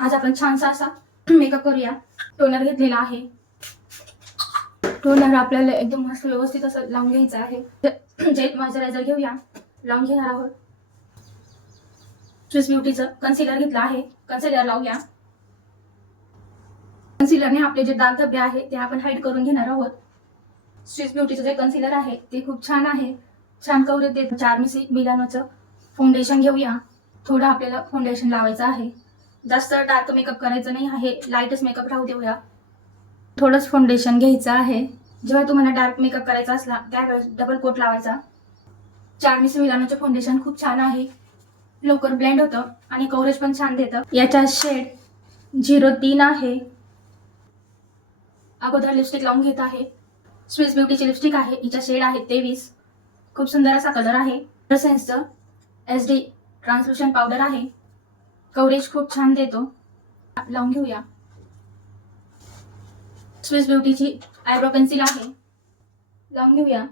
आज आपण छानसा असा मेकअप करूया. टोनर घेतलेला आहे. टोनर आपल्याला एकदम मस्त व्यवस्थित असं लावून घ्यायचं आहे. जेल मॉइश्चरायझर घेऊया. लावून घेणार आहोत. स्विस ब्युटीचं कन्सिलर घेतलं आहे. कन्सिलर लावूया. कन्सिलरने आपले जे दाग धब्बे आहे ते आपण हाईड करून घेणार आहोत. स्विस ब्युटीचं जे कन्सिलर आहे ते खूप छान आहे. छान कवरेज देत चार मिसी मिलानोचं फाउंडेशन घेऊया. थोडं आपल्याला फाउंडेशन लावायचं आहे. जास्त डार्क मेकअप करायचं नाही आहे. लाईटच मेकअप राहू देऊया थोडंच फाउंडेशन घ्यायचं आहे. जेव्हा तुम्हाला डार्क मेकअप करायचा असला त्यावेळेस डबल कोट लावायचा. चार्मिस मिसी मिलानोचं फाउंडेशन खूप छान आहे. लवकर ब्लेंड होतं आणि कवरेज पण छान देतं. याचा शेड झिरो तीन आहे. अगोदर लिपस्टिक लावून घेत आहे. स्विस ब्युटीची लिपस्टिक आहे. हिचा शेड आहे तेवीस. खूप सुंदर असा कलर आहे. सेन्सचं एस डी ट्रान्सल्युशन पावडर आहे. कवरेज खूप छान देतो. लावून घेऊया. स्विस ब्युटीची आयब्रो पेन्सिल आहे. लावून घेऊया.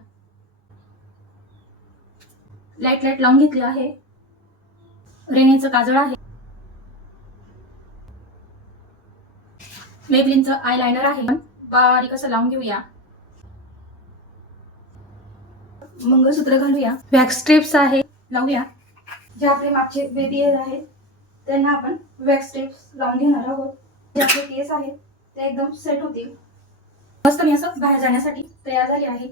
लाइट लाइट लावून घेतली आहे. रेणीचं काजळ आहे. मेबलिनचं आय लायनर आहे. बारीक असं लावून घेऊया. मंगळसूत्र घालूया. वॅक्स स्ट्रिप्स आहे. लावूया. जे आपले मागचे बेबी आहेत त्यांना आपण वॅक्स स्टेप्स लावून घेणार आहोत. जे आपले केस आहेत ते एकदम सेट होतील. मस्त मी असं बाहेर जाण्यासाठी तयार झाली आहे.